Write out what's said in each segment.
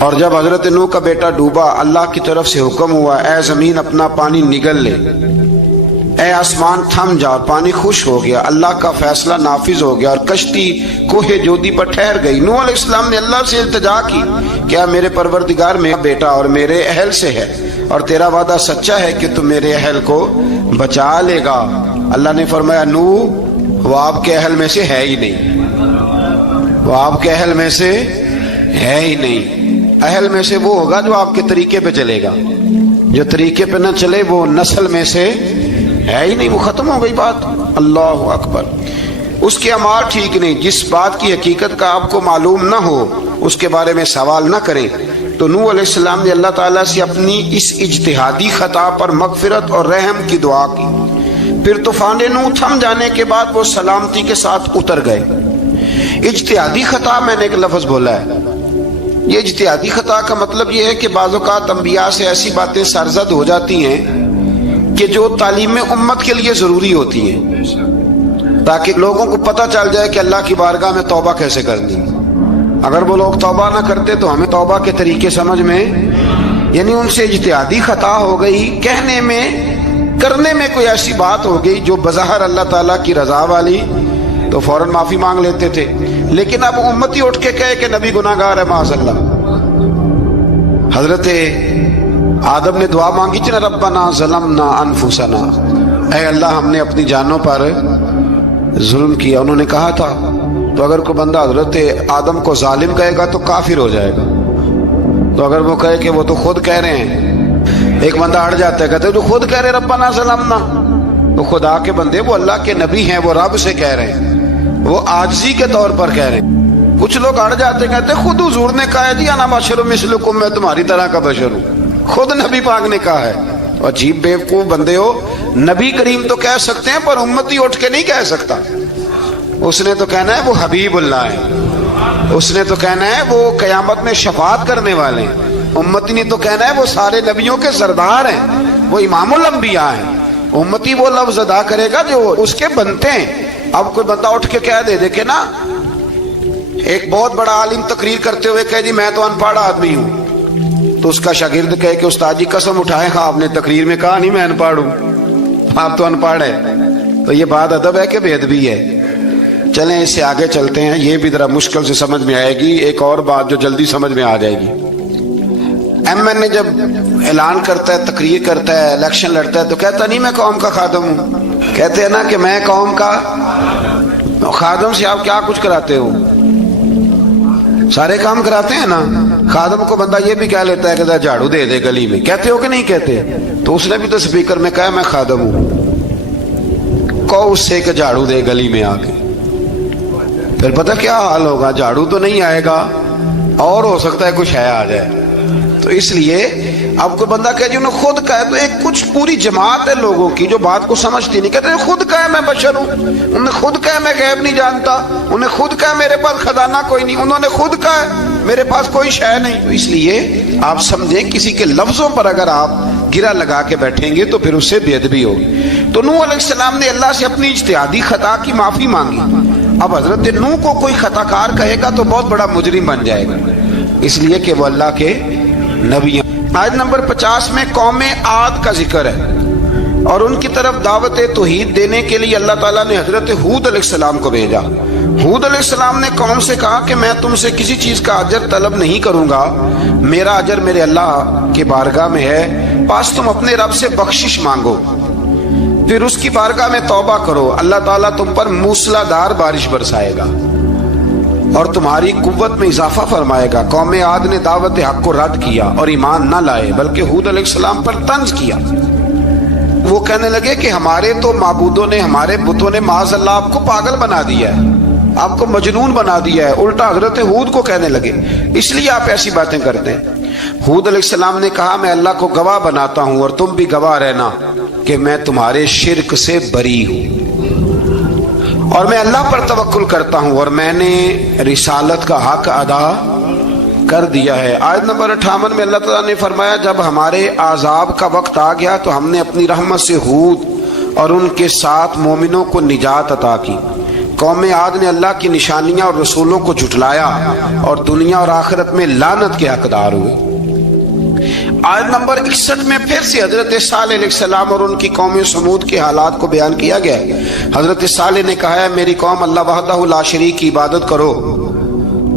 اور جب حضرت نوح کا بیٹا ڈوبا، اللہ کی طرف سے حکم ہوا اے زمین اپنا پانی نگل لے، اے آسمان تھم جا، پانی خوش ہو گیا، اللہ کا فیصلہ نافذ ہو گیا اور کشتی کوہ جودی پر ٹھہر گئی۔ نوح علیہ السلام نے اللہ سے التجا کی، کیا میرے پروردگار میرا بیٹا اور میرے اہل سے ہے، اور تیرا وعدہ سچا ہے کہ تم میرے اہل کو بچا لے گا۔ اللہ نے فرمایا نوح وہ آپ کے اہل میں سے ہے ہی نہیں، وہ آپ کے اہل میں سے ہے ہی نہیں۔ اہل میں سے وہ ہوگا جو آپ کے طریقے پہ چلے گا، جو طریقے پہ نہ چلے وہ نسل میں سے ہے ہی نہیں، وہ ختم ہو گئی بات۔ اللہ اکبر۔ اس کے اعمال ٹھیک نہیں، جس بات کی حقیقت کا آپ کو معلوم نہ ہو اس کے بارے میں سوال نہ کریں۔ تو نوح علیہ السلام نے اللہ تعالیٰ سے اپنی اس اجتہادی خطا پر مغفرت اور رحم کی دعا کی۔ پھر طوفان نوح تھم جانے کے بعد وہ سلامتی کے ساتھ اتر گئے۔ اجتہادی خطا میں نے ایک لفظ بولا ہے، یہ اجتہادی خطا کا مطلب یہ ہے کہ بعض اوقات انبیاء سے ایسی باتیں سرزد ہو جاتی ہیں کہ جو تعلیم امت کے لیے ضروری ہوتی ہیں، تاکہ لوگوں کو پتہ چل جائے کہ اللہ کی بارگاہ میں توبہ کیسے کرنی۔ اگر وہ لوگ توبہ نہ کرتے تو ہمیں توبہ کے طریقے سمجھ میں، یعنی ان سے اجتہادی خطا ہو گئی، کہنے میں کرنے میں کوئی ایسی بات ہو گئی جو بظاہر اللہ تعالیٰ کی رضا والی، تو فوراً معافی مانگ لیتے تھے۔ لیکن اب امتی اٹھ کے کہے کہ نبی گناہ گار ہے معاذ اللہ۔ حضرت آدم نے دعا مانگی تھی نا، ربنا ظلمنا انفسنا، اے اللہ ہم نے اپنی جانوں پر ظلم کیا۔ انہوں نے کہا تھا تو اگر کوئی بندہ حضرت آدم کو ظالم کہے گا تو کافر ہو جائے گا، تو اگر وہ کہے کہ وہ تو خود کہہ رہے ہیں، ایک بندہ ہٹ جاتا ہے کہتے تو خود کہہ رہے ربنا ظلمنا، وہ خدا کے بندے، وہ اللہ کے نبی ہیں، وہ رب سے کہہ رہے ہیں، وہ عاجزی کے طور پر کہہ رہے ہیں۔ کچھ لوگ ہٹ جاتے کہتے خود حضور نے کہا ہے جی انا بشر مثلکم، میں تمہاری طرح کا بشر ہوں، خود نبی پاک نے کہا ہے۔ عجیب بیوقوف بندے ہو، نبی کریم تو کہہ سکتے ہیں پر امتی اٹھ کے نہیں کہہ سکتا۔ اس نے تو کہنا ہے وہ حبیب اللہ ہے، اس نے تو کہنا ہے وہ قیامت میں شفاعت کرنے والے ہیں، امتی نے تو کہنا ہے وہ سارے نبیوں کے سردار ہیں، وہ امام الانبیاء ہیں۔ امتی وہ لفظ ادا کرے گا جو اس کے بنتے ہیں۔ اب کوئی بندہ اٹھ کے کہہ دے دیکھے نا، ایک بہت بڑا عالم تقریر کرتے ہوئے کہے جی میں تو ان پڑھ آدمی ہوں، تو اس کا شاگرد کہے کہ استاد جی قسم اٹھائے ہاں آپ نے تقریر میں کہا نہیں میں ان پڑھ ہوں، آپ تو ان پڑھ ہے، تو یہ بات ادب ہے کہ بے ادبی ہے؟ چلیں اس سے آگے چلتے ہیں، یہ بھی ذرا مشکل سے سمجھ میں آئے گی۔ ایک اور بات جو جلدی سمجھ میں آ جائے گی، ایم این اے جب اعلان کرتا ہے، تقریر کرتا ہے، الیکشن لڑتا ہے تو کہتا نہیں میں قوم کا خادم ہوں، کہتے ہیں نا کہ میں قوم کا خادم سے آپ کیا کچھ کراتے ہو؟ سارے کام کراتے ہیں نا۔ خادم کو بندہ یہ بھی کہہ لیتا ہے کہ جھاڑو دے دے گلی میں، کہتے ہو کہ نہیں کہتے؟ تو اس نے بھی تو سپیکر میں کہا میں خادم ہوں، کہو اس سے کہ جھاڑو دے گلی میں آ کے، پھر پتہ کیا حال ہوگا؟ جھاڑو تو نہیں آئے گا اور ہو سکتا ہے کچھ ہے آ جائے۔ تو اس لیے اب کوئی بندہ کہے جی انہوں نے خود کہا ہے، تو ایک کچھ پوری جماعت ہے لوگوں کی جو بات کو سمجھتی نہیں، کہتے ہیں خود کہا ہے میں بشر ہوں، انہوں نے خود کہا ہے میں غیب نہیں جانتا، انہوں نے خود کہا ہے میرے پاس خزانہ کوئی نہیں، انہوں نے خود کہا ہے میرے پاس کوئی شے نہیں۔ تو اس لیے آپ سمجھیں کسی کے لفظوں پر اگر آپ گرا لگا کے بیٹھیں گے تو پھر اس سے بے ادبی ہوگی۔ تو نوح علیہ السلام نے اللہ سے اپنی اجتہادی خطا کی معافی مانگی۔ اب حضرت نوح کو کوئی خطا کار کہے گا تو بہت بڑا مجرم بن جائے گا، اس لیے کہ وہ اللہ کے نبی ہیں۔ آیت نمبر 50 میں قوم عاد کا ذکر ہے اور ان کی طرف دعوت توحید دینے کے لیے اللہ تعالیٰ نے حضرت ہود علیہ السلام کو بھیجا۔ ہود علیہ السلام نے قوم سے کہا کہ میں تم سے کسی چیز کا اجر طلب نہیں کروں گا، میرا اجر میرے اللہ کی بارگاہ میں ہے، بس تم اپنے رب سے بخشش مانگو، پھر اس کی بارگاہ میں توبہ کرو، اللہ تعالیٰ تم پر موسلا دار بارش برسائے گا اور تمہاری قوت میں اضافہ فرمائے گا۔ قوم عاد نے دعوت حق کو رد کیا اور ایمان نہ لائے، بلکہ ہود علیہ السلام پر طنز کیا۔ وہ کہنے لگے کہ ہمارے تو معبودوں نے، ہمارے بتوں نے معاذ اللہ آپ کو پاگل بنا دیا ہے، آپ کو مجنون بنا دیا ہے۔ الٹا حضرت ہود کو کہنے لگے اس لیے آپ ایسی باتیں کرتے ہیں۔ ہود علیہ السلام نے کہا میں اللہ کو گواہ بناتا ہوں اور تم بھی گواہ رہنا کہ میں تمہارے شرک سے بری ہوں اور میں اللہ پر توکل کرتا ہوں اور میں نے رسالت کا حق ادا کر دیا ہے۔ آیت نمبر 58 میں اللہ تعالیٰ نے فرمایا جب ہمارے عذاب کا وقت آ گیا تو ہم نے اپنی رحمت سے ہود اور ان کے ساتھ مومنوں کو نجات عطا کی، قوم عاد نے اللہ کی نشانیاں اور رسولوں کو جھٹلایا اور دنیا اور آخرت میں لعنت کے حقدار ہوئے۔ آیت نمبر 61 میں پھر سے حضرت صالح علیہ السلام اور ان کی قوم سمود کے حالات کو بیان کیا گیا ہے۔ حضرت صالح نے کہا ہے میری قوم اللہ وحدہ لا شریک کی عبادت کرو،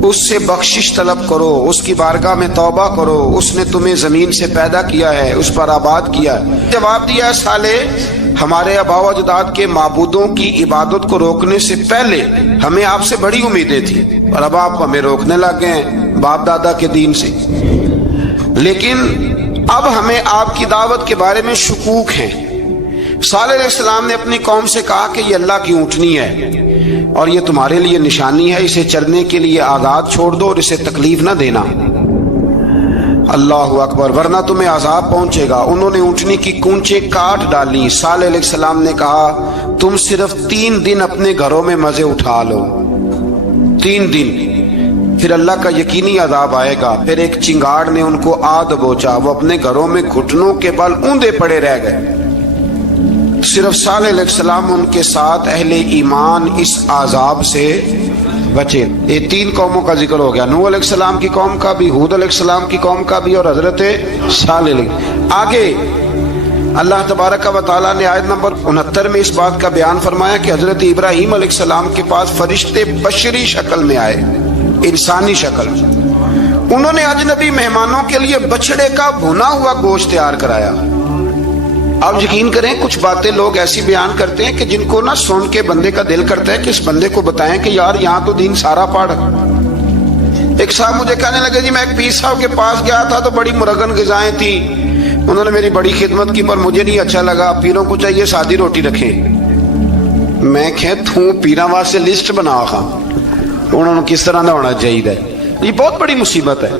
اس سے بخشش طلب کرو، اس کی بارگاہ میں توبہ کرو، اس نے تمہیں زمین سے پیدا کیا ہے، اس پر آباد کیا ہے۔ جواب دیا ہے صالح ہمارے آباء و اجداد کے معبودوں کی عبادت کو روکنے سے پہلے ہمیں آپ سے بڑی امیدیں تھیں، اور اب آپ ہمیں روکنے لگ گئے ہیں باپ دادا کے دین سے، لیکن اب ہمیں آپ کی دعوت کے بارے میں شکوک ہیں۔ صالح علیہ السلام نے اپنی قوم سے کہا کہ یہ اللہ کی اونٹنی ہے اور یہ تمہارے لیے نشانی ہے، اسے چرنے کے لیے آزاد چھوڑ دو اور اسے تکلیف نہ دینا۔ اللہ اکبر، ورنہ تمہیں عذاب پہنچے گا۔ انہوں نے اونٹنی کی کونچیں کاٹ ڈالی۔ صالح علیہ السلام نے کہا تم صرف 3 دن اپنے گھروں میں مزے اٹھا لو، 3 دن، پھر اللہ کا یقینی عذاب آئے گا۔ پھر ایک چنگاڑ نے ان کو آ دبوچا، وہ اپنے گھروں میں گھٹنوں کے بل اوندے پڑے رہ گئے۔ صرف صالح علیہ السلام ان کے ساتھ اہل ایمان اس عذاب سے بچے۔ یہ 3 قوموں کا ذکر ہو گیا، نوح علیہ السلام کی قوم کا بھی، ہود علیہ السلام کی قوم کا بھی، اور حضرت صالح علیہ۔ آگے اللہ تبارک و تعالیٰ نے آیت نمبر 69 میں اس بات کا بیان فرمایا کہ حضرت ابراہیم علیہ السلام کے پاس فرشتے بشری شکل میں آئے، انسانی شکل۔ انہوں نے اجنبی مہمانوں کے لیے بچڑے کا بھنا ہوا گوشت تیار کرایا۔ آپ یقین کریں کچھ باتیں لوگ ایسی بیان کرتے ہیں کہ جن کو نہ سن کے بندے کا دل کرتا ہے کہ اس بندے کو بتائیں کہ یار یہاں تو دین سارا پڑھ۔ ایک صاحب مجھے کہنے لگے جی میں ایک پیر صاحب کے پاس گیا تھا تو بڑی مرغن غذائیں تھیں، انہوں نے میری بڑی خدمت کی پر مجھے نہیں اچھا لگا، پیروں کو چاہیے سادی روٹی رکھیں۔ میں کہتا ہوں پیراں واسطے لسٹ بنا خواہ انہوں نے کس طرح نہ ہونا چاہیے۔ یہ بہت بڑی مصیبت ہے۔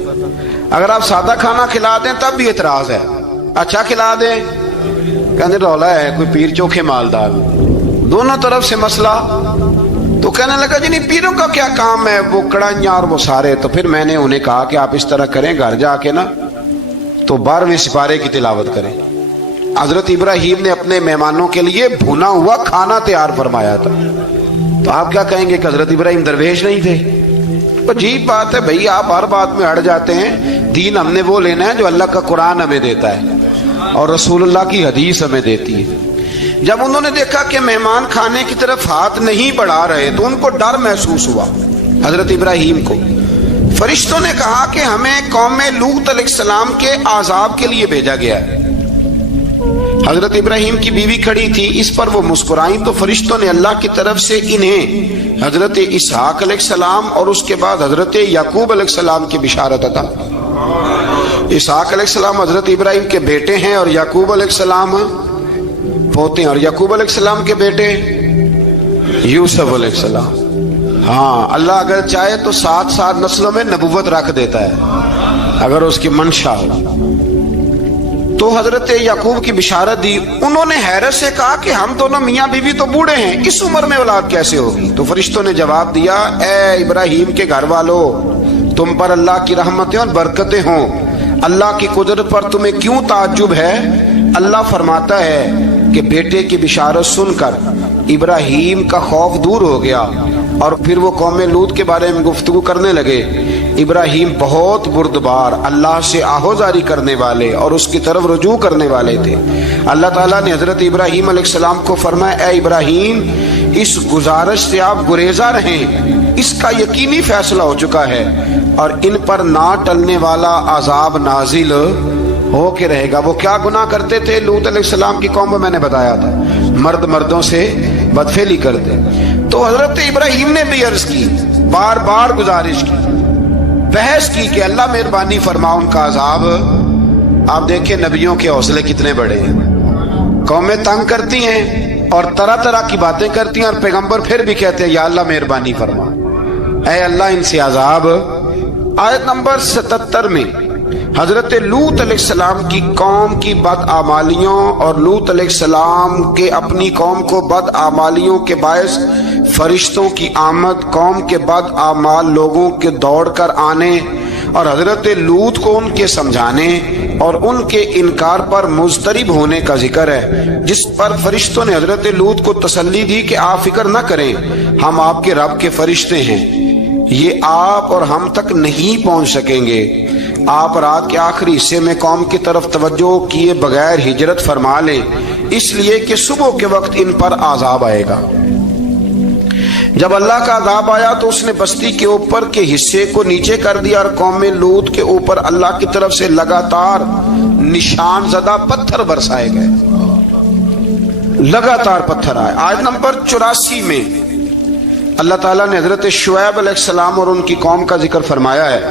اگر آپ سادہ کھانا کھلا دیں تب بھی اعتراض ہے، اچھا کھلا دیں کہنے رولا ہے کوئی پیر چوکھے مالدار، دونوں طرف سے مسئلہ۔ تو کہنے لگا جی نہیں پیروں کا کیا کام ہے، وہ کڑائیاں اور وہ سارے۔ تو پھر میں نے انہیں کہا کہ آپ اس طرح کریں، گھر جا کے نا تو 12ویں سپارے کی تلاوت کریں۔ حضرت ابراہیم نے اپنے مہمانوں کے لیے بھنا ہوا کھانا تیار فرمایا تھا۔ تو آپ کیا کہیں گے کہ حضرت ابراہیم درویش نہیں تھے؟ عجیب بات ہے بھائی، آپ ہر بات میں اڑ جاتے ہیں۔ دین ہم نے وہ لینا ہے جو اللہ کا قرآن ہمیں دیتا ہے اور رسول اللہ کی حدیث ہمیں دیتی ہے۔ جب انہوں نے دیکھا کہ مہمان کھانے کی طرف ہاتھ نہیں بڑھا رہے تو ان کو ڈر محسوس ہوا۔ حضرت ابراہیم کو فرشتوں نے کہا کہ ہمیں قوم لوط علیہ السلام کے عذاب کے لیے بھیجا گیا ہے۔ حضرت ابراہیم کی بیوی کھڑی تھی، اس پر وہ مسکرائیں تو فرشتوں نے اللہ کی طرف سے انہیں حضرت اسحاق علیہ السلام اور اس کے بعد حضرت یعقوب علیہ السلام کی بشارت عطا۔ اسحاق علیہ السلام حضرت ابراہیم کے بیٹے ہیں اور یعقوب علیہ السلام پوتے ہیں، اور یعقوب علیہ السلام کے بیٹے یوسف علیہ السلام۔ ہاں اللہ اگر چاہے تو 7 نسلوں میں نبوت رکھ دیتا ہے اگر اس کی منشا ہو۔ تو حضرت یعقوب کی بشارت دی۔ انہوں نے حیرت سے کہا کہ ہم دونوں میاں بیوی تو بوڑھے ہیں، اس عمر میں اولاد کیسے ہوگی؟ تو فرشتوں نے جواب دیا اے ابراہیم کے گھر والو، تم پر اللہ کی رحمتیں اور برکتیں ہوں، اللہ کی قدرت پر تمہیں کیوں تعجب ہے؟ اللہ فرماتا ہے کہ بیٹے کی بشارت سن کر ابراہیم کا خوف دور ہو گیا اور پھر وہ قوم لوط کے بارے میں گفتگو کرنے لگے۔ ابراہیم بہت بردبار، اللہ سے آہوزاری کرنے والے اور اس کی طرف رجوع کرنے والے تھے۔ اللہ تعالیٰ نے حضرت ابراہیم علیہ السلام کو فرمایا اے ابراہیم اس گزارش سے آپ گریزاں رہیں، اس کا یقینی فیصلہ ہو چکا ہے اور ان پر نہ ٹلنے والا عذاب نازل ہو کے رہے گا۔ وہ کیا گناہ کرتے تھے؟ لوط علیہ السلام کی قوم میں نے بتایا تھا، مرد مردوں سے بدفعلی کرتے۔ تو حضرت ابراہیم نے بھی عرض کی، بار بار گزارش کی، بحث کی کہ اللہ مہربانی فرما ان کا عذاب۔ آپ دیکھیں نبیوں کے حوصلے کتنے بڑے ہیں، قومیں تنگ کرتی ہیں اور طرح طرح کی باتیں کرتی ہیں اور پیغمبر پھر بھی کہتے ہیں یا اللہ مہربانی فرما، اے اللہ ان سے عذاب۔ آیت نمبر 77 میں حضرت لوط علیہ السلام کی قوم کی بدعمالیوں اور لوط علیہ السلام کے اپنی قوم کو بدعمالیوں کے باعث فرشتوں کی آمد، قوم کے بدعمال لوگوں کے دوڑ کر آنے اور حضرت لوط کو ان کے سمجھانے اور ان کے انکار پر مضطرب ہونے کا ذکر ہے، جس پر فرشتوں نے حضرت لوط کو تسلی دی کہ آپ فکر نہ کریں، ہم آپ کے رب کے فرشتے ہیں، یہ آپ اور ہم تک نہیں پہنچ سکیں گے۔ آپ رات کے آخری حصے میں قوم کی طرف توجہ کیے بغیر ہجرت فرما لیں، اس لیے کہ صبح کے وقت ان پر عذاب آئے گا۔ جب اللہ کا عذاب آیا تو اس نے بستی کے اوپر کے حصے کو نیچے کر دیا اور قوم لوط کے اوپر اللہ کی طرف سے لگاتار نشان زدہ پتھر برسائے گئے، لگاتار پتھر آئے۔ آیت نمبر 84 میں اللہ تعالیٰ نے حضرت شعیب علیہ السلام اور ان کی قوم کا ذکر فرمایا ہے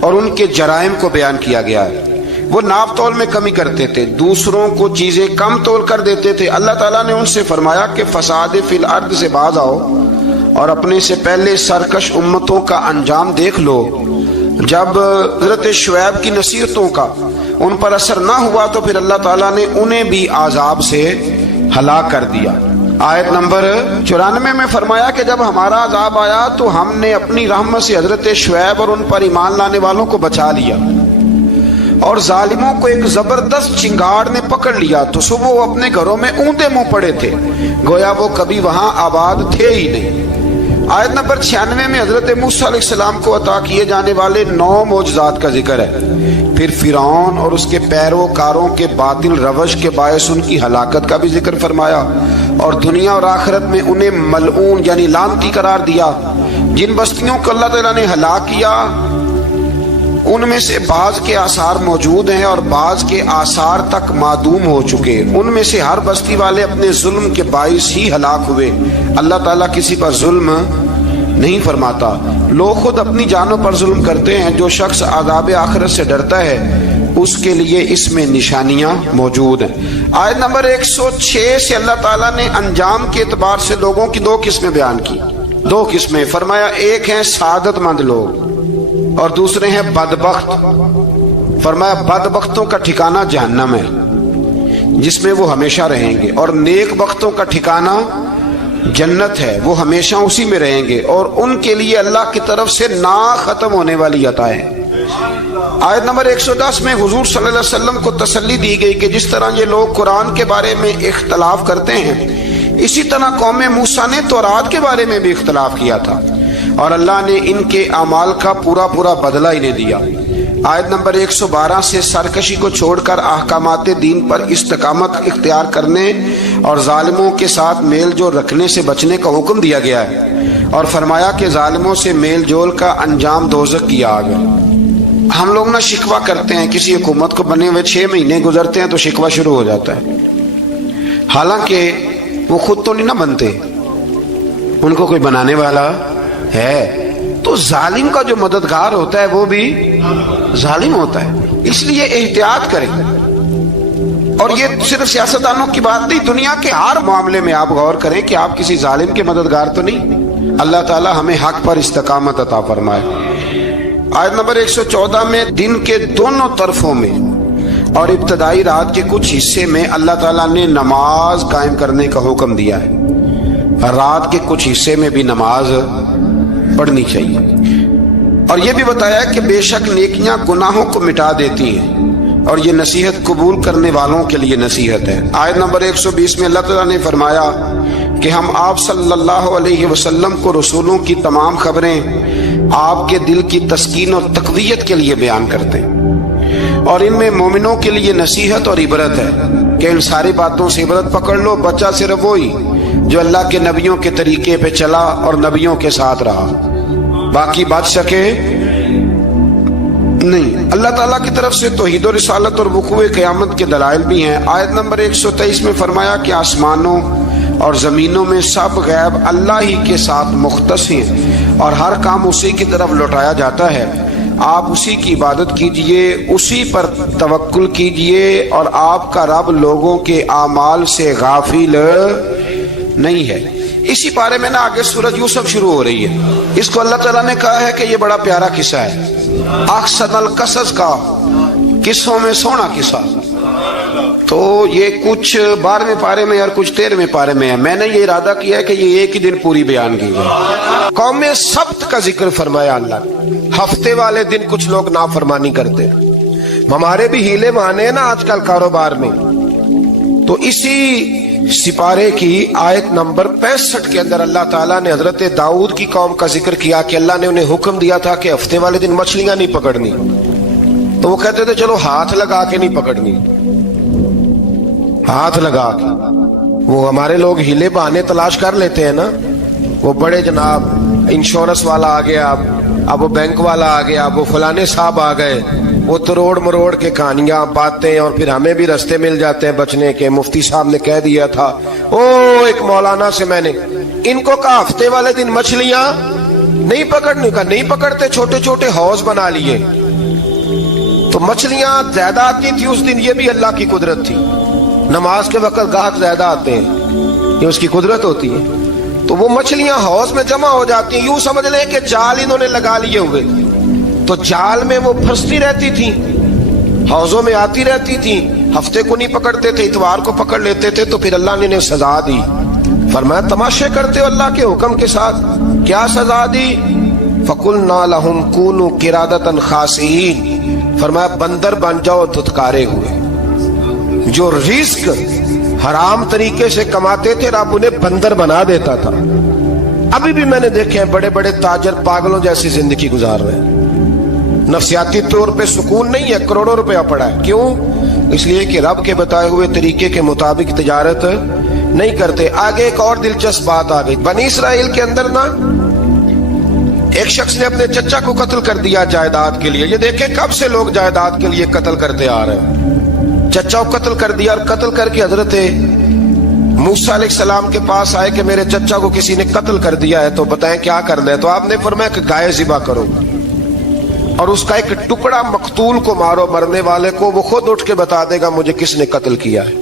اور ان کے جرائم کو بیان کیا گیا ہے۔ وہ ناپ تول میں کمی کرتے تھے، دوسروں کو چیزیں کم تول کر دیتے تھے۔ اللہ تعالیٰ نے ان سے فرمایا کہ فساد فی الارض سے باز آؤ اور اپنے سے پہلے سرکش امتوں کا انجام دیکھ لو۔ جب حضرت شعیب کی نصیحتوں کا ان پر اثر نہ ہوا تو پھر اللہ تعالیٰ نے انہیں بھی عذاب سے ہلاک کر دیا۔ آیت نمبر 94 میں فرمایا کہ جب ہمارا عذاب آیا تو ہم نے اپنی رحمت سے حضرت شعیب اور ان پر ایمان لانے والوں کو بچا لیا، اور ظالموں کو ایک زبردست چنگاڑ نے پکڑ لیا تو صبح وہ اپنے گھروں میں اونٹے منہ پڑے تھے، گویا وہ کبھی وہاں آباد تھے ہی نہیں۔ آیت نمبر 96 میں حضرت موسیٰ علیہ السلام کو عطا کیے جانے والے 9 معجزات کا ذکر ہے۔ پھر فرعون اور اس کے پیروکاروں کے باطل روش کے باعث ان کی ہلاکت کا بھی ذکر فرمایا، اور دنیا اور آخرت میں انہیں ملعون یعنی لعنتی قرار دیا۔ جن بستیوں کو اللہ تعالیٰ نے ہلاک کیا ان میں سے بعض کے آثار موجود ہیں اور بعض کے آثار تک معدوم ہو چکے۔ ان میں سے ہر بستی والے اپنے ظلم کے باعث ہی ہلاک ہوئے۔ اللہ تعالیٰ کسی پر ظلم نہیں فرماتا، لوگ خود اپنی جانوں پر ظلم کرتے ہیں۔ جو شخص عذاب آخرت سے ڈرتا ہے اس کے لیے اس میں نشانیاں موجود ہیں۔ آیت نمبر 106 سے اللہ تعالیٰ نے انجام کے اعتبار سے لوگوں کی 2 قسمیں بیان کی۔ 2 قسمیں فرمایا، ایک ہیں سعادت مند لوگ اور دوسرے ہیں بدبخت۔ فرمایا بدبختوں کا ٹھکانہ جہنم ہے جس میں وہ ہمیشہ رہیں گے، اور نیک بختوں کا ٹھکانہ جنت ہے، وہ ہمیشہ اسی میں رہیں گے، اور ان کے لیے اللہ کی طرف سے نا ختم ہونے والی عطائیں۔ آیت نمبر 110 میں حضور صلی اللہ علیہ وسلم کو تسلی دی گئی کہ جس طرح یہ لوگ قرآن کے بارے میں اختلاف کرتے ہیں، اسی طرح قوم موسیٰ نے تورات کے بارے میں بھی اختلاف کیا تھا، اور اللہ نے ان کے اعمال کا پورا بدلہ انہیں دیا۔ آیت نمبر 112 سے سرکشی کو چھوڑ کر احکامات دین پر استقامت اختیار کرنے اور ظالموں کے ساتھ میل جول رکھنے سے بچنے کا حکم دیا گیا ہے، اور فرمایا کہ ظالموں سے میل جول کا انجام دوزخ کی آگ ہے۔ ہم لوگ نہ شکوہ کرتے ہیں، کسی حکومت کو بنے ہوئے 6 مہینے گزرتے ہیں تو شکوہ شروع ہو جاتا ہے، حالانکہ وہ خود تو نہیں نہ بنتے، ان کو کوئی بنانے والا ہے۔ تو ظالم کا جو مددگار ہوتا ہے وہ بھی ظالم ہوتا ہے، اس لیے احتیاط کریں۔ اور یہ صرف سیاستدانوں کی بات نہیں، دنیا کے ہر معاملے میں آپ غور کریں کہ آپ کسی ظالم کے مددگار تو نہیں۔ اللہ تعالی ہمیں حق پر استقامت عطا فرمائے۔ آیت نمبر 114 میں دن کے دونوں طرفوں میں اور ابتدائی رات کے کچھ حصے میں اللہ تعالیٰ نے نماز قائم کرنے کا حکم دیا ہے، رات کے کچھ حصے میں بھی نماز پڑھنی چاہیے، اور یہ بھی بتایا کہ بے شک نیکیاں گناہوں کو مٹا دیتی ہیں، اور یہ نصیحت قبول کرنے والوں کے لیے نصیحت ہے۔ آیت نمبر 120 میں اللہ تعالیٰ نے فرمایا کہ ہم آپ صلی اللہ علیہ وسلم کو رسولوں کی تمام خبریں آپ کے دل کی تسکین اور تقویت کے لیے بیان کرتے ہیں، اور ان میں مومنوں کے لیے نصیحت اور عبرت ہے کہ ان ساری باتوں سے عبرت پکڑ لو۔ بچہ صرف وہی جو اللہ کے نبیوں کے طریقے پہ چلا اور نبیوں کے ساتھ رہا، باقی بچ سکے نہیں۔ اللہ تعالیٰ کی طرف سے توحید و رسالت اور وقوع قیامت کے دلائل بھی ہیں۔ آیت نمبر 123 میں فرمایا کہ آسمانوں اور زمینوں میں سب غیب اللہ ہی کے ساتھ مختص ہیں، اور ہر کام اسی کی طرف لوٹایا جاتا ہے۔ آپ اسی کی عبادت کیجئے، اسی پر توکل کیجئے، اور آپ کا رب لوگوں کے اعمال سے غافل نہیں ہے۔ اسی بارے میں نا آگے سورۃ یوسف شروع ہو رہی ہے، اس کو اللہ تعالیٰ نے کہا ہے کہ یہ بڑا پیارا قصہ ہے، احسن القصص کا، قصوں میں سونا قصہ۔ تو یہ کچھ 12ویں پارے میں اور کچھ 13ویں پارے میں ہے. میں نے یہ ارادہ کیا ہے کہ یہ ایک ہی دن پوری بیان کی جائے. قوم سبت کا ذکر فرمایا اللہ نے. ہفتے والے دن کچھ لوگ نافرمانی کرتے. ہمارے بھی ہیلے بہانے ہیں نا آج کل کاروبار میں. تو اسی سپارے کی آیت نمبر 65 کے اندر اللہ تعالیٰ نے حضرت داؤد کی قوم کا ذکر کیا کہ اللہ نے انہیں حکم دیا تھا کہ ہفتے والے دن مچھلیاں نہیں پکڑنی. تو وہ کہتے تھے چلو ہاتھ لگا کے نہیں پکڑنی, ہاتھ لگا کے. وہ ہمارے لوگ ہیلے بہانے تلاش کر لیتے ہیں نا. وہ بڑے جناب انشورنس والا آ گیا, اب وہ بینک والا آ گیا, اب وہ فلانے صاحب آ گئے. وہ تروڑ مروڑ کے کہانیاں باتیں, اور پھر ہمیں بھی رستے مل جاتے ہیں بچنے کے. مفتی صاحب نے کہہ دیا تھا, ایک مولانا سے میں نے ان کو کہا ہفتے والے دن مچھلیاں نہیں پکڑنے کا. نہیں پکڑتے, چھوٹے چھوٹے حوض بنا لیے. تو مچھلیاں زیادہ آتی تھی اس دن. یہ بھی اللہ کی قدرت تھی. نماز کے وقت گاہک زیادہ آتے ہیں, یہ اس کی قدرت ہوتی ہے. تو وہ مچھلیاں حوض میں جمع ہو جاتی ہیں. یوں سمجھ لیں کہ جال انہوں نے لگا لیے ہوئے. تو جال میں وہ پھنستی رہتی تھی, حوضوں میں آتی رہتی تھی. ہفتے کو نہیں پکڑتے تھے, اتوار کو پکڑ لیتے تھے. تو پھر اللہ نے انہیں سزا دی. فرمایا تماشے کرتے ہو اللہ کے حکم کے ساتھ. کیا سزا دی؟ فَقُلْنَا لَهُمْ كُونُوا قِرَادَةً خَاسِئِينَ. فرمایا بندر بن جاؤ دھتکارے ہوئے. جو رزق حرام طریقے سے کماتے تھے رب انہیں بندر بنا دیتا تھا. ابھی بھی میں نے دیکھے ہیں بڑے بڑے تاجر پاگلوں جیسی زندگی گزار رہے ہیں. نفسیاتی طور پہ سکون نہیں ہے, کروڑوں روپیہ پڑا ہے. کیوں؟ اس لیے کہ رب کے بتائے ہوئے طریقے کے مطابق تجارت نہیں کرتے. آگے ایک اور دلچسپ بات آ گئی. بنی اسرائیل کے اندر نا ایک شخص نے اپنے چچا کو قتل کر دیا جائیداد کے لیے. یہ دیکھیں کب سے لوگ جائیداد کے لیے قتل کرتے آ رہے ہیں. چچا کو قتل کر دیا, اور قتل کر کے حضرت موسیٰ علیہ السلام کے پاس آئے کہ میرے چچا کو کسی نے قتل کر دیا ہے, تو بتائیں کیا کر لیں. تو آپ نے فرمایا کہ گائے ذبح کرو, اور اس کا ایک ٹکڑا مقتول کو مارو, مرنے والے کو. وہ خود اٹھ کے بتا دے گا مجھے کس نے قتل کیا ہے.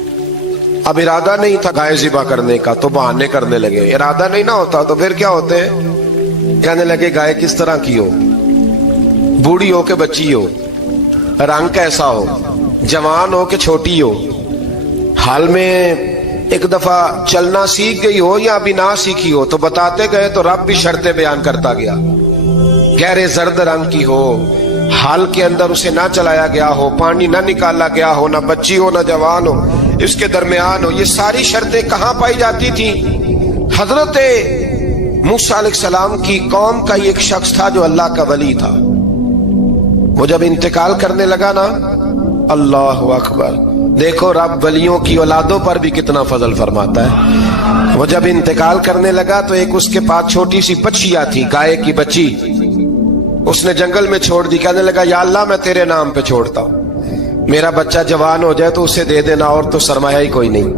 اب ارادہ نہیں تھا گائے ذبح کرنے کا, تو بہانے کرنے لگے. ارادہ نہیں نہ ہوتا تو پھر کیا ہوتے ہیں, کہنے لگے گائے کس طرح کی ہو, بوڑھی ہو کہ بچی ہو, رنگ کیسا ہو, جوان ہو کہ چھوٹی ہو, حال میں ایک دفعہ چلنا سیکھ گئی ہو یا ابھی نہ سیکھی ہو. تو بتاتے گئے تو رب بھی شرطیں بیان کرتا گیا. گہرے زرد رنگ کی ہو, حال کے اندر اسے نہ چلایا گیا ہو, پانی نہ نکالا گیا ہو, نہ بچی ہو نہ جوان ہو, اس کے درمیان ہو. یہ ساری شرطیں کہاں پائی جاتی تھی؟ حضرت موسیٰ علیہ السلام کی قوم کا ایک شخص تھا جو اللہ کا ولی تھا. وہ جب انتقال کرنے لگا نا, اللہ اکبر, دیکھو رب ولیوں کی اولادوں پر بھی کتنا فضل فرماتا ہے. وہ جب انتقال کرنے لگا تو ایک اس کے پاس چھوٹی سی بچیا تھی, گائے کی بچی. اس نے جنگل میں چھوڑ دی. کہنے لگا یا اللہ میں تیرے نام پہ چھوڑتا ہوں, میرا بچہ جوان ہو جائے تو اسے دے دینا, اور تو سرمایہ ہی کوئی نہیں.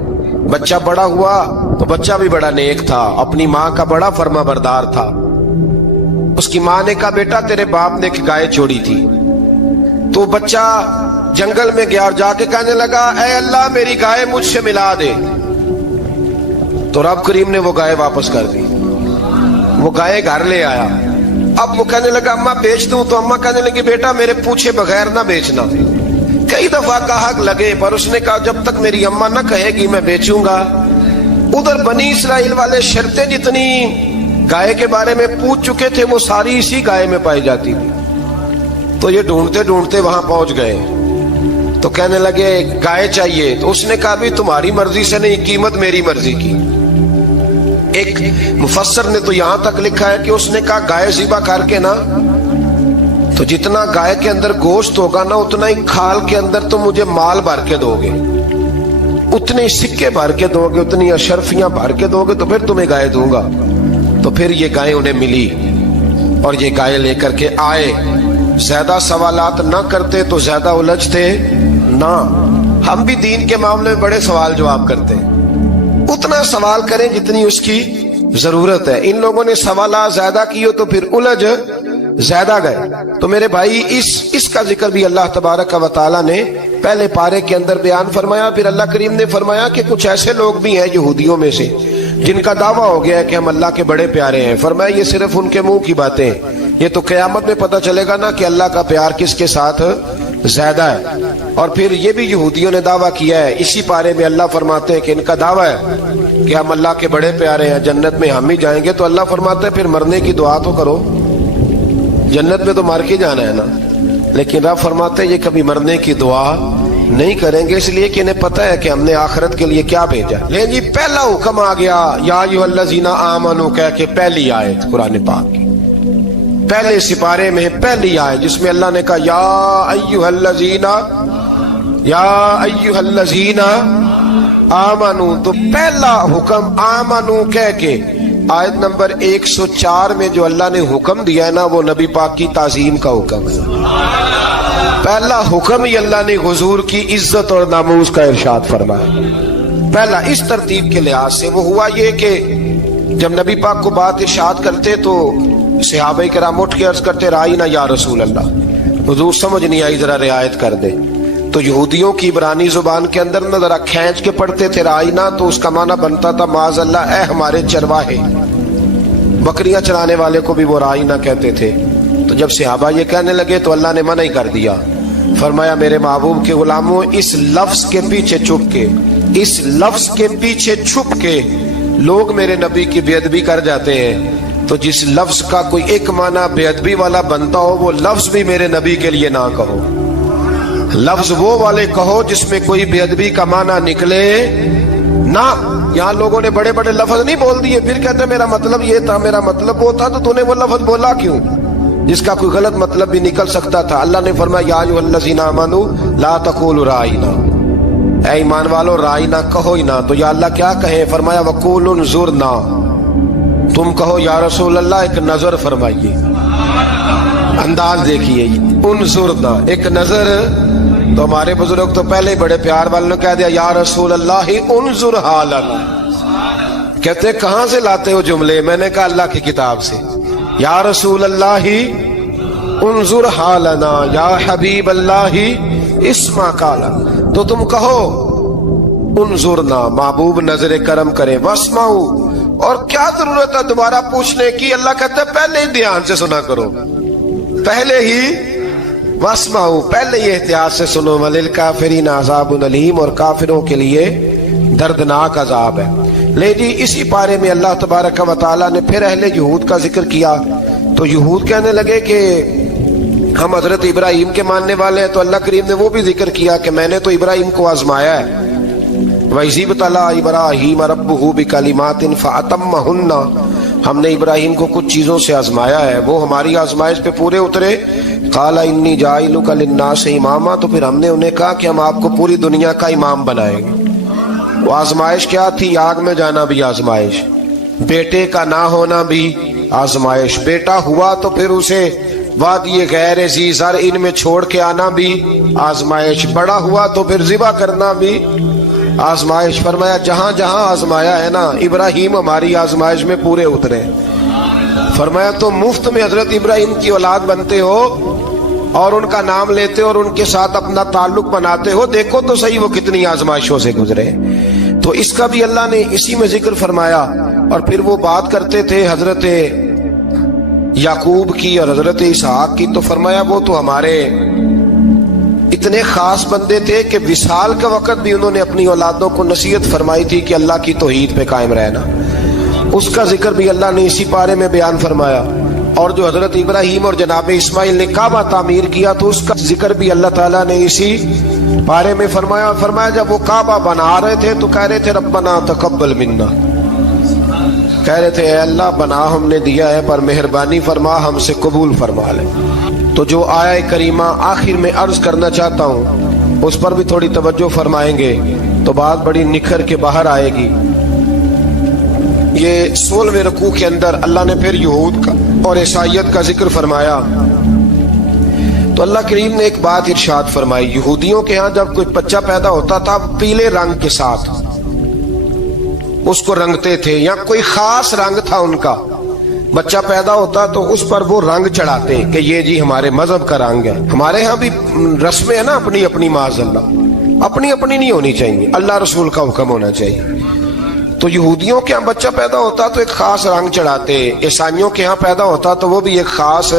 بچہ بڑا ہوا تو بچہ بھی بڑا نیک تھا, اپنی ماں کا بڑا فرما بردار تھا. اس کی ماں نے کہا بیٹا تیرے باپ نے ایک گائے چھوڑی تھی. تو بچہ جنگل میں گیا اور جا کے کہنے لگا اے اللہ میری گائے مجھ سے ملا دے. تو رب کریم نے وہ گائے واپس کر دی. وہ گائے گھر لے آیا. اب وہ کہنے لگا اماں بیچ دوں. تو اماں کہنے لگی بیٹا میرے پوچھے بغیر نہ بیچنا. کئی دفعہ گاہک لگے, پر اس نے کہا جب تک میری اماں نہ کہے گی میں بیچوں گا. ادھر بنی اسرائیل والے شرطیں جتنی گائے کے بارے میں پوچھ چکے تھے وہ ساری اسی گائے میں پائی جاتی تھی. تو یہ ڈھونڈتے ڈھونڈتے وہاں پہنچ گئے. تو کہنے لگے گائے چاہیے. تو اس نے کہا بھی تمہاری مرضی سے نہیں, قیمت میری مرضی کی. ایک مفسر نے تو یہاں تک لکھا ہے کہ اس نے کہا گائے ذبح کر کے نا, تو جتنا گائے کے اندر گوشت ہوگا نا اتنا ہی کھال کے اندر تم مجھے مال بھر کے دو گے, اتنے سکے بھر کے دو گے, اتنی اشرفیاں بھر کے دو گے, تو پھر تمہیں گائے دوں گا. تو پھر یہ گائے انہیں ملی اور یہ گائے لے کر کے آئے. زیادہ سوالات نہ کرتے تو زیادہ الجھتے نہ. ہم بھی دین کے معاملے میں بڑے سوال جواب کرتے ہیں. اتنا سوال کریں جتنی اس کی ضرورت ہے. ان لوگوں نے سوالات زیادہ کیے تو پھر الجھ زیادہ گئے. تو میرے بھائی اس کا ذکر بھی اللہ تبارک و تعالیٰ نے پہلے پارے کے اندر بیان فرمایا. پھر اللہ کریم نے فرمایا کہ کچھ ایسے لوگ بھی ہیں یہودیوں میں سے جن کا دعویٰ ہو گیا ہے کہ ہم اللہ کے بڑے پیارے ہیں. فرمایا یہ صرف ان کے منہ کی باتیں ہیں, یہ تو قیامت میں پتہ چلے گا نا کہ اللہ کا پیار کس کے ساتھ زیادہ ہے. اور پھر یہ بھی یہودیوں نے دعویٰ کیا ہے اسی پارے میں، اللہ فرماتے ہیں کہ ان کا دعویٰ ہے کہ ہم اللہ کے بڑے پیارے ہیں، جنت میں ہم ہی جائیں گے، تو اللہ فرماتا ہے پھر مرنے کی دعا تو کرو، جنت میں تو مر کے جانا ہے نا، لیکن رب فرماتے ہیں یہ کبھی مرنے کی دعا نہیں کریں گے، اس لیے کہ انہیں پتہ ہے کہ ہم نے آخرت کے لیے کیا بھیجا۔ لیکن جی پہلا حکم آ گیا یا ایھا الذین آمنوا کہہ کے، پہلی آیت قرآن پاک کی پہلے سپارے میں پہلی آیت جس میں اللہ نے کہا یا ایھا الذین آمنوا، تو پہلا حکم آمنوا کہہ کے آیت نمبر 104 میں جو اللہ نے حکم دیا ہے نا وہ نبی پاک کی تعظیم کا حکم ہے۔ پہلا حکم ہی اللہ نے حضور کی عزت اور ناموس کا ارشاد فرمایا، پہلا اس ترتیب کے لحاظ سے۔ وہ ہوا یہ کہ جب نبی پاک کو بات ارشاد کرتے تو صحابہ کرام اٹھ کے عرض کرتے رائینا یا رسول اللہ، حضور سمجھ نہیں آئی ذرا رعایت کر دے، تو یہودیوں کی عبرانی زبان کے اندر نہ ذرا کھینچ کے پڑھتے تھے رائینا، تو اس کا معنی بنتا تھا معاذ اللہ اے ہمارے چرواہے، بکریاں چرانے والے کو بھی وہ رائینا کہتے تھے۔ تو جب صحابہ یہ کہنے لگے تو اللہ نے منع ہی کر دیا، فرمایا میرے محبوب کے غلاموں اس لفظ کے پیچھے چھپ کے، اس لفظ کے پیچھے چھپ کے لوگ میرے نبی کی بے ادبی کر جاتے ہیں، تو جس لفظ کا کوئی ایک معنی بے ادبی والا بنتا ہو وہ لفظ بھی میرے نبی کے لیے نہ کہو، لفظ وہ والے کہو جس میں کوئی بے ادبی کا معنی نکلے نہ۔ یہاں لوگوں نے بڑے بڑے لفظ نہیں بول دیے پھر کہتے میرا مطلب یہ تھا، میرا مطلب وہ تھا، تو تو نے وہ لفظ بولا کیوں جس کا کوئی غلط مطلب بھی نکل سکتا تھا۔ اللہ نے فرمایا یا ایھا الذین آمنوا لا تقولوا رائینا، اے ایمان والو رائینا کہو ہی نہ، تو یا اللہ کیا کہیں؟ فرمایا وقولوا انظرنا، تم کہو یا رسول اللہ ایک نظر فرمائیے، انداز دیکھیے، انظرنا ایک نظر۔ تو ہمارے بزرگ تو پہلے ہی بڑے پیار والوں نے کہہ دیا یا رسول اللہ انظر حالنا، کہتے کہاں سے لاتے ہو جملے؟ میں نے کہا اللہ کی کتاب سے، یا رسول اللہ انظر حالنا یا حبیب اللہ اسمع قالا، تو تم کہو انظرنا محبوب نظر کرم کرے، واسمعوا، اور کیا ضرورت ہے دوبارہ پوچھنے کی؟ اللہ کہتا ہے پہلے ہی دھیان سے سنا کرو، پہلے ہی واسمعوا، پہلے ہی احتیاط سے سنو، وللکافرین عذاب علیم، اور کافروں کے لیے دردناک عذاب ہے۔ لے جی اسی پارے میں اللہ تبارک و تعالیٰ نے پھر اہل یہود کا ذکر کیا، تو یہود کہنے لگے کہ ہم حضرت ابراہیم کے ماننے والے ہیں، تو اللہ کریم نے وہ بھی ذکر کیا کہ میں نے تو ابراہیم کو آزمایا ہے، وَإِذِ ابْتَلَىٰ إِبْرَاهِيمَ رَبُّهُ بِكَلِمَاتٍ فَأَتَمَّهُنَّ، ہم نے ابراہیم کو کچھ چیزوں سے آزمایا ہے، وہ ہماری آزمائش پہ پورے اترے۔ قَالَ إِنِّي جَاعِلُكَ لِلنَّاسِ إِمَامًا، تو پھر ہم نے انہیں کہا کہ ہم آپ کو پوری دنیا کا امام بنائیں گے۔ وہ آزمائش کیا تھی؟ آگ میں جانا بھی آزمائش، بیٹے کا نہ ہونا بھی آزمائش، بیٹا ہوا تو پھر اسے وادی غیر ذی زرع میں چھوڑ کے آنا بھی آزمائش، بڑا ہوا تو پھر ذبح کرنا بھی آزمائش۔ فرمایا جہاں جہاں آزمایا ہے نا ابراہیم ہماری آزمائش میں پورے اترے۔ فرمایا تو مفت میں حضرت ابراہیم کی اولاد بنتے ہو اور ان کا نام لیتے ہو اور ان کے ساتھ اپنا تعلق بناتے ہو، دیکھو تو صحیح وہ کتنی آزمائشوں سے گزرے۔ تو اس کا بھی اللہ نے اسی میں ذکر فرمایا۔ اور پھر وہ بات کرتے تھے حضرت یعقوب کی اور حضرت اسحاق کی، تو فرمایا وہ تو ہمارے اتنے خاص بندے تھے کہ وصال کا وقت بھی انہوں نے اپنی اولادوں کو نصیحت فرمائی تھی کہ اللہ کی توحید پہ قائم رہنا، اس کا ذکر بھی اللہ نے اسی پارے میں بیان فرمایا۔ اور جو حضرت ابراہیم اور جناب اسماعیل نے کعبہ تعمیر کیا تو اس کا ذکر بھی اللہ تعالیٰ نے اسی بارے میں فرمایا۔ اور فرمایا جب وہ کعبہ بنا رہے تھے تو کہہ رہے تھے ربنا تقبل منا، کہہ رہے تھے اے اللہ بنا ہم نے دیا ہے پر مہربانی فرما ہم سے قبول فرما لے۔ تو جو آیہ کریمہ آخر میں عرض کرنا چاہتا ہوں اس پر بھی تھوڑی توجہ فرمائیں گے تو بات بڑی نکھر کے باہر آئے گی۔ یہ 16ویں رکوع کے اندر اللہ نے پھر یہود کا اور عیسائیت کا ذکر فرمایا تو اللہ کریم نے ایک بات ارشاد فرمائی، یہودیوں کے ہاں جب کوئی بچہ پیدا ہوتا تھا پیلے رنگ کے ساتھ اس کو رنگتے تھے، یا کوئی خاص رنگ تھا ان کا، بچہ پیدا ہوتا تو اس پر وہ رنگ چڑھاتے کہ یہ جی ہمارے مذہب کا رنگ ہے۔ ہمارے ہاں بھی رسمیں ہیں نا اپنی اپنی، معاذ اللہ اپنی اپنی نہیں ہونی چاہیے، اللہ رسول کا حکم ہونا چاہیے۔ تو یہودیوں کے ہاں بچہ پیدا ہوتا تو ایک خاص رنگ چڑھاتے، عیسائیوں کے ہاں پیدا ہوتا تو وہ بھی ایک خاص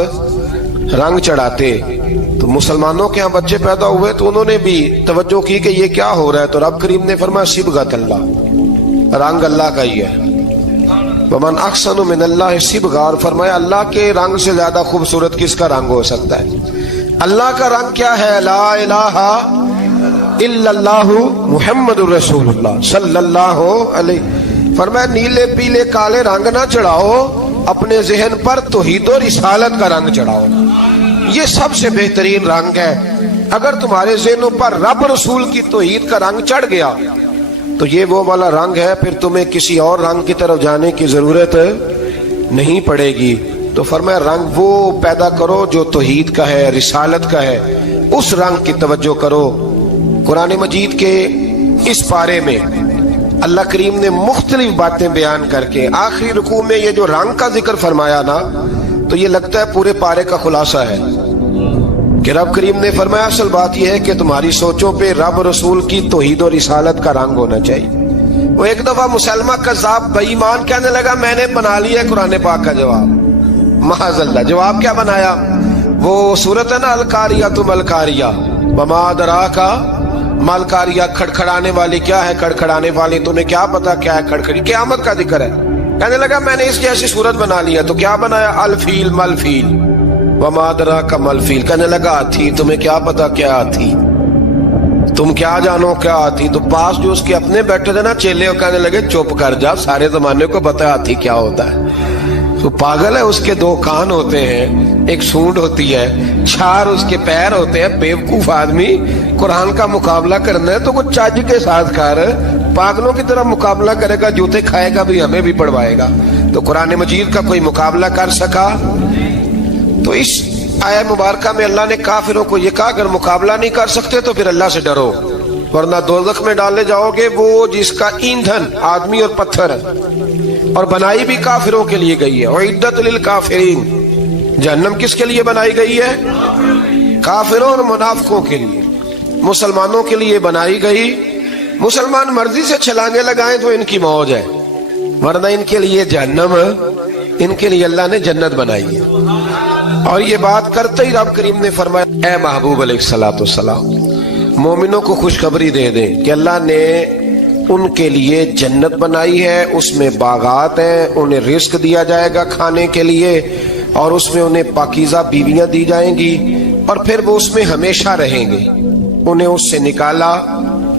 رنگ چڑھاتے۔ تو مسلمانوں کے ہاں بچے پیدا ہوئے تو انہوں نے بھی توجہ کی کہ یہ کیا ہو رہا ہے، تو رب کریم نے فرمایا صبغۃ اللہ، رنگ اللہ کا ہی ہے۔ ومن احسن من اللہ صبغہ، اور فرمایا اللہ کے رنگ سے زیادہ خوبصورت کس کا رنگ ہو سکتا ہے؟ اللہ کا رنگ کیا ہے؟ لا الہ الا اللہ محمد الرسول اللہ صلی اللہ علیہ۔ فرمایا نیلے پیلے کالے رنگ نہ چڑھاؤ، اپنے ذہن پر توحید و رسالت کا رنگ چڑھاؤ، یہ سب سے بہترین رنگ ہے۔ اگر تمہارے ذہنوں پر رب رسول کی توحید کا رنگ چڑھ گیا تو یہ وہ والا رنگ ہے، پھر تمہیں کسی اور رنگ کی طرف جانے کی ضرورت نہیں پڑے گی۔ تو فرمایا رنگ وہ پیدا کرو جو توحید کا ہے، رسالت کا ہے، اس رنگ کی توجہ کرو۔ قرآن مجید کے اس پارے میں اللہ کریم نے مختلف باتیں بیان کر کے آخری رکوع میں یہ جو رنگ کا ذکر فرمایا نا، تو یہ لگتا ہے پورے پارے کا خلاصہ ہے کہ رب کریم نے فرمایا اصل بات یہ ہے کہ تمہاری سوچوں پہ رب رسول کی توحید و رسالت کا رنگ ہونا چاہیے۔ وہ ایک دفعہ مسلمہ کذاب بے ایمان کہنے لگا میں نے بنا لیا قرآن پاک کا جواب، معاذ اللہ۔ جواب کیا بنایا؟ وہ سورت ہے نا القاریہ تم القاریہ وما ادراک ما القاریہ، کھڑکھڑانے والی کیا ہے؟ کھڑکھڑانے والی تمہیں کیا پتا کیا ہے؟ کھڑکھڑی قیامت کا ذکر ہے۔ کہنے لگا میں نے اس جیسی صورت بنا لیا، تو کیا بنایا؟ الفیل ملفیل وما ادراک ما الفیل۔ کہنے لگا ہاتھی، تمہیں کیا پتا کیا ہاتھی؟ تم کیا جانو کیا ہاتھی؟ تو پاس جو اس کے اپنے بیٹھے تھے نا چیلے، وہ کہنے لگے چپ کر جا، سارے زمانے کو پتا ہاتھی کیا ہوتا ہے۔ تو پاگل ہے، اس کے دو کان ہوتے ہیں، ایک سونڈ ہوتی ہے، چار اس کے پیر ہوتے ہیں۔ بیوقوف آدمی قرآن کا مقابلہ کرنا ہے تو وہ چج کے ساتھ کر، پاگلوں کی طرح مقابلہ کرے گا، جوتے کھائے گا بھی ہمیں بھی پڑھوائے گا۔ تو قرآن مجید کا کوئی مقابلہ کر سکا؟ تو اس آیہ مبارکہ میں اللہ نے کافروں کو یہ کہا اگر مقابلہ نہیں کر سکتے تو پھر اللہ سے ڈرو، ورنہ دوزخ میں ڈالے جاؤ گے، وہ جس کا ایندھن آدمی اور پتھر ہے، اور بنائی بھی کافروں کے لیے گئی ہے۔ اعدت للکافرین، جہنم کس کے لیے بنائی گئی ہے؟ کافروں اور منافقوں کے لیے۔ مسلمانوں کے لیے بنائی گئی، مسلمان مرضی سے چھلانگے لگائیں تو ان کی موج ہے، ورنہ ان کے لیے جہنم، ان کے لیے اللہ نے جنت بنائی ہے۔ اور یہ بات کرتے ہی رب کریم نے فرمایا اے محبوب علیہ الصلوۃ والسلام، مومنوں کو خوشخبری دے دیں کہ اللہ نے ان کے لیے جنت بنائی ہے، اس میں باغات ہیں، انہیں رزق دیا جائے گا کھانے کے لیے، اور اس میں انہیں پاکیزہ بیویاں دی جائیں گی، اور پھر وہ اس میں ہمیشہ رہیں گے، انہیں اس سے نکالا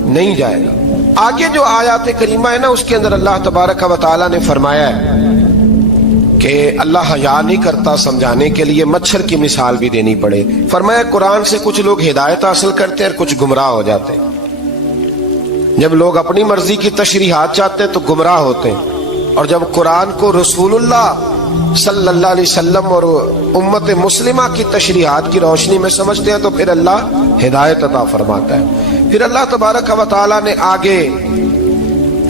نہیں جائے گا۔ آگے جو آیات کریمہ ہے نا، اس کے اندر اللہ تبارک و تعالیٰ نے فرمایا ہے کہ اللہ حیا نہیں کرتا سمجھانے کے لیے مچھر کی مثال بھی دینی پڑے۔ فرمایا قرآن سے کچھ لوگ ہدایت حاصل کرتے ہیں اور کچھ گمراہ ہو جاتے ہیں۔ جب لوگ اپنی مرضی کی تشریحات چاہتے ہیں تو گمراہ ہوتے ہیں، اور جب قرآن کو رسول اللہ صلی اللہ علیہ وسلم اور امت مسلمہ کی تشریحات کی روشنی میں سمجھتے ہیں تو پھر اللہ ہدایت عطا فرماتا ہے۔ پھر اللہ تبارک و تعالیٰ نے آگے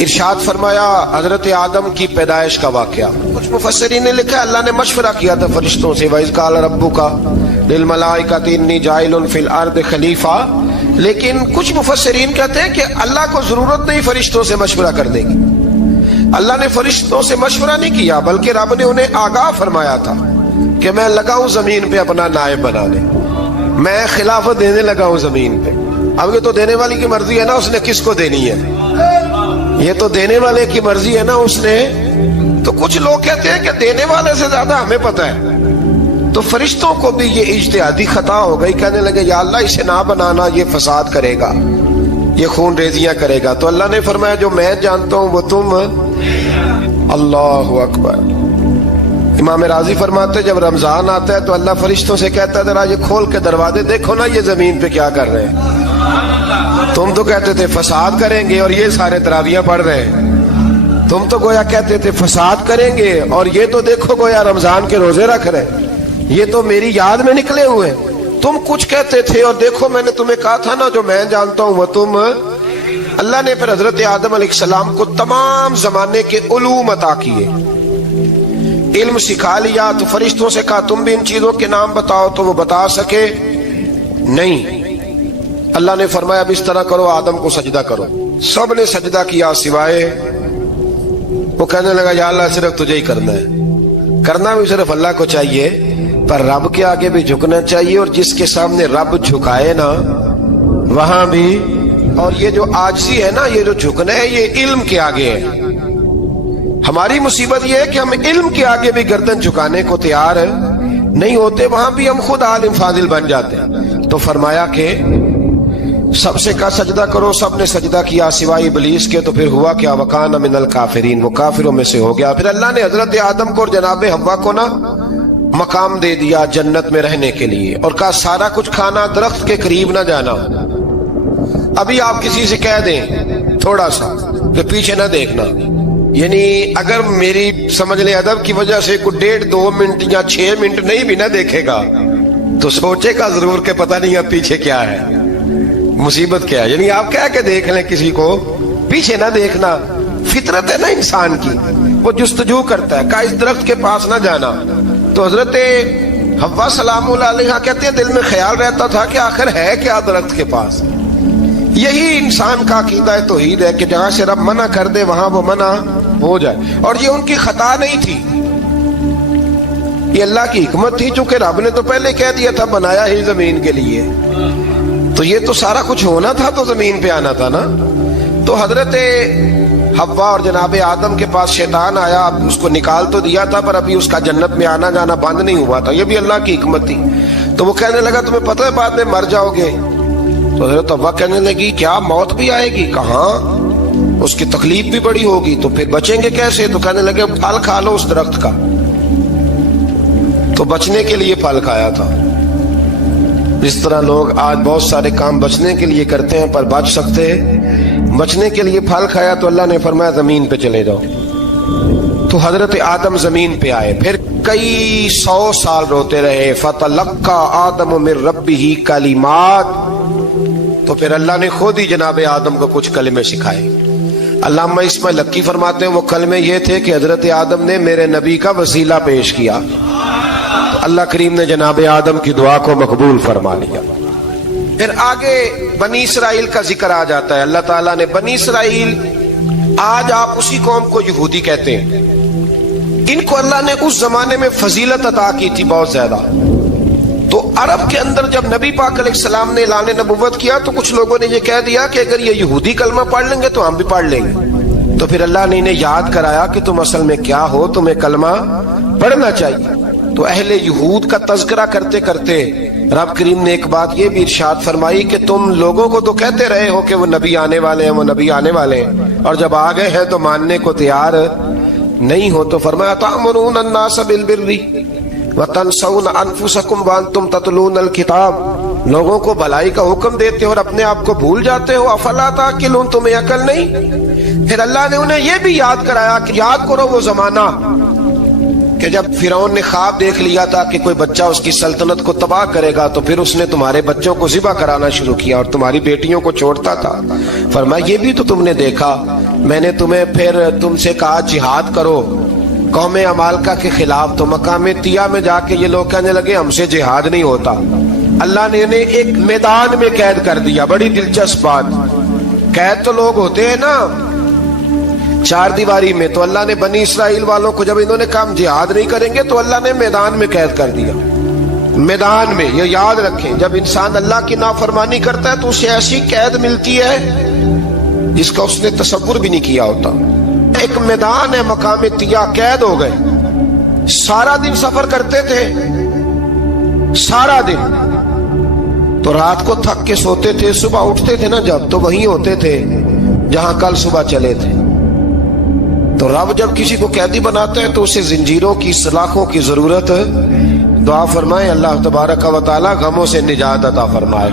ارشاد فرمایا حضرت آدم کی پیدائش کا واقعہ۔ کچھ مفسرین نے لکھا اللہ نے مشورہ کیا تھا فرشتوں سے، وَإِذْ قَالَ رَبُّكَ لِلْمَلَائِكَةِ إِنِّي جَاعِلٌ فِي الْأَرْضِ خَلِيفَةً، لیکن کچھ مفسرین کہتے ہیں کہ اللہ کو ضرورت نہیں فرشتوں سے مشورہ کرنے کی، اللہ نے فرشتوں سے مشورہ نہیں کیا، بلکہ رب نے انہیں آگاہ فرمایا تھا کہ میں لگا ہوں زمین پہ اپنا نائب بنانے، میں خلافت دینے لگا ہوں زمین پہ۔ اب یہ تو دینے والی کی مرضی ہے نا، اس نے کس کو دینی ہے، یہ تو دینے والے کی مرضی ہے نا اس نے۔ تو کچھ لوگ کہتے ہیں کہ دینے والے سے زیادہ ہمیں پتہ ہے، تو فرشتوں کو بھی یہ اجتہادی خطا ہو گئی، کہنے لگے یا اللہ اسے نہ بنانا، یہ فساد کرے گا، یہ خون ریزیاں کرے گا۔ تو اللہ نے فرمایا جو میں جانتا ہوں وہ تم، اللہ اکبر۔ امام راضی فرماتے جب رمضان آتا ہے تو اللہ فرشتوں سے کہتا ہے ذرا یہ کھول کے دروازے دیکھو نا یہ زمین پہ کیا کر رہے ہیں، تم تو کہتے تھے فساد کریں گے اور یہ سارے تراویحیں پڑھ رہے ہیں، تم تو گویا کہتے تھے فساد کریں گے اور یہ تو دیکھو گویا رمضان کے روزے رکھ رہے ہیں، یہ تو میری یاد میں نکلے ہوئے ہیں۔ تم کچھ کہتے تھے اور دیکھو میں نے تمہیں کہا تھا نا جو میں جانتا ہوں وہ تم۔ اللہ نے پھر حضرت آدم علیہ السلام کو تمام زمانے کے علوم عطا کیے، علم سکھا لیا۔ تو فرشتوں سے کہا تم بھی ان چیزوں کے نام بتاؤ، تو وہ بتا سکے نہیں۔ اللہ نے فرمایا اب اس طرح کرو آدم کو سجدہ کرو، سب نے سجدہ کیا سوائے وہ کہنے لگا یا اللہ صرف تجھے ہی کرنا ہے، کرنا بھی صرف اللہ کو چاہیے۔ پر رب کے آگے بھی جھکنا چاہیے، اور جس کے سامنے رب جھکائے نا وہاں بھی۔ اور یہ جو عاجزی ہے نا، یہ جو جھکنا ہے، یہ علم کے آگے ہے۔ ہماری مصیبت یہ ہے کہ ہم علم کے آگے بھی گردن جھکانے کو تیار نہیں ہوتے، وہاں بھی ہم خود عالم فاضل بن جاتے ہیں۔ تو فرمایا کہ سب سے کہا سجدہ کرو، سب نے سجدہ کیا سوائے ابلیس کے، تو پھر ہوا کیا؟ وکان من الکافرین، وہ کافروں میں سے ہو گیا۔ پھر اللہ نے حضرت آدم کو اور جناب حوا کو نا مقام دے دیا جنت میں رہنے کے لیے، اور کہا سارا کچھ کھانا، درخت کے قریب نہ جانا۔ ابھی آپ کسی سے کہہ دیں تھوڑا سا کہ پیچھے نہ دیکھنا، یعنی اگر میری سمجھ لیں ادب کی وجہ سے کوئی 1.5-2 منٹ یا 6 منٹ نہیں بھی نہ دیکھے گا تو سوچے گا ضرور کہ پتہ نہیں اب پیچھے کیا ہے، مصیبت کیا ہے۔ یعنی آپ کہہ کے دیکھ لیں کسی کو، پیچھے نہ دیکھنا، فطرت ہے نا انسان کی، وہ جستجو کرتا ہے، کہا اس درخت کے پاس نہ جانا۔ تو حضرت حوا سلام اللہ علیہ کہتے ہیں دل میں خیال رہتا تھا کہ آخر ہے کیا درخت کے پاس۔ یہی انسان کا عقیدہ توحید ہے کہ جہاں سے رب منع کر دے وہاں وہ منع ہو جائے، اور یہ ان کی خطا نہیں تھی، یہ اللہ کی حکمت تھی، چونکہ رب نے تو پہلے کہہ دیا تھا بنایا ہی زمین کے لیے، تو یہ تو سارا کچھ ہونا تھا تو زمین پہ آنا تھا نا۔ تو حضرت حوا اور جناب آدم کے پاس شیطان آیا، اب اس کو نکال تو دیا تھا پر ابھی اس کا جنت میں آنا جانا بند نہیں ہوا تھا، یہ بھی اللہ کی حکمت تھی۔ تو وہ کہنے لگا تمہیں پتہ ہے بعد میں مر جاؤ گے؟ تو حضرت حوا کہنے لگی کیا موت بھی آئے گی؟ کہاں، اس کی تکلیف بھی بڑی ہوگی، تو پھر بچیں گے کیسے؟ تو کہنے لگے پھل کھا لو اس درخت کا، تو بچنے کے لیے پھل کھایا تھا۔ جس طرح لوگ آج بہت سارے کام بچنے کے لیے کرتے ہیں پر بچ سکتے ہیں، بچنے کے لیے پھل کھایا تو اللہ نے فرمایا زمین پہ چلے جاؤ۔ تو حضرت آدم زمین پہ آئے، پھر کئی 100 سال روتے رہے۔ فَتَلَقَّى آدَمُ مِن رَبِّهِ کَلِمَاتٍ، تو پھر اللہ نے خود ہی جناب آدم کو کچھ کلمے سکھائے۔ علامہ اسماعیل لکی فرماتے ہیں وہ کلمے یہ تھے کہ حضرت آدم نے میرے نبی کا وسیلہ پیش کیا، تو اللہ کریم نے جناب آدم کی دعا کو مقبول فرما لیا۔ پھر آگے بنی اسرائیل کا ذکر آ جاتا ہے۔ اللہ تعالیٰ نے بنی اسرائیل، آج آپ اسی قوم کو یہودی کہتے ہیں، ان کو اللہ نے اس زمانے میں فضیلت عطا کی تھی بہت زیادہ۔ تو عرب کے اندر جب نبی پاک علیہ السلام نے اعلان نبوت کیا تو کچھ لوگوں نے یہ کہہ دیا کہ اگر یہ یہودی کلمہ پڑھ لیں گے تو ہم بھی پڑھ لیں گے۔ تو پھر اللہ نے انہیں یاد کرایا کہ تم اصل میں کیا ہو، تمہیں کلمہ پڑھنا چاہیے۔ تو اہل یہود کا تذکرہ کرتے کرتے رب کریم نے ایک بات یہ بھی ارشاد فرمائی کہ تم لوگوں کو تو کہتے رہے ہو کہ وہ نبی آنے والے ہیں، وہ نبی آنے والے ہیں، اور جب آ گئے ہیں تو ماننے کو تیار نہیں ہو۔ تو فرمایا تأمرون الناس بالبر وتنسون انفسکم وانتم تتلون الکتاب، لوگوں کو بھلائی کا حکم دیتے ہو اور اپنے آپ کو بھول جاتے ہو۔ افلا تعقلون، تمہیں عقل نہیں؟ پھر اللہ نے انہیں یہ بھی یاد کرایا کہ یاد کرو وہ زمانہ کہ جب فرعون نے خواب دیکھ لیا تھا کہ کوئی بچہ اس کی سلطنت کو تباہ کرے گا، تو پھر اس نے تمہارے بچوں کو ذبح کرانا شروع کیا اور تمہاری بیٹیوں کو چھوڑتا تھا۔ فرمایا یہ بھی تو تم نے دیکھا، میں نے تمہیں پھر تم سے کہا جہاد کرو قوم عمالقہ کے خلاف، تو مقام طیہ میں جا کے یہ لوگ کہنے لگے ہم سے جہاد نہیں ہوتا۔ اللہ نے انہیں ایک میدان میں قید کر دیا۔ بڑی دلچسپ بات، قید تو لوگ ہوتے ہیں نا چار دیواری میں، تو اللہ نے بنی اسرائیل والوں کو جب انہوں نے کہا ہم جہاد نہیں کریں گے تو اللہ نے میدان میں قید کر دیا۔ میدان میں، یہ یاد رکھیں، جب انسان اللہ کی نافرمانی کرتا ہے تو اسے ایسی قید ملتی ہے جس کا اس نے تصور بھی نہیں کیا ہوتا۔ ایک میدان ہے مقام طیہ، قید ہو گئے، سارا دن سفر کرتے تھے، سارا دن، تو رات کو تھک کے سوتے تھے، صبح اٹھتے تھے نا جب، تو وہیں ہوتے تھے جہاں کل صبح چلے تھے۔ تو رب جب کسی کو قیدی بناتا ہے تو اسے زنجیروں کی، سلاخوں کی ضرورت ہے۔ دعا فرمائے اللہ تبارک و تعالی غموں سے نجات عطا فرمائے،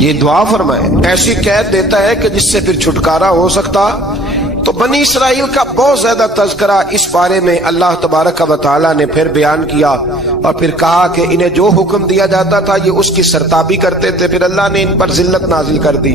یہ دعا فرمائے، ایسی قید دیتا ہے کہ جس سے پھر چھٹکارا ہو سکتا۔ تو بنی اسرائیل کا بہت زیادہ تذکرہ اس بارے میں اللہ تبارک و تعالی نے پھر بیان کیا، اور پھر کہا کہ انہیں جو حکم دیا جاتا تھا یہ اس کی سرتابی کرتے تھے، پھر اللہ نے ان پر ذلت نازل کر دی۔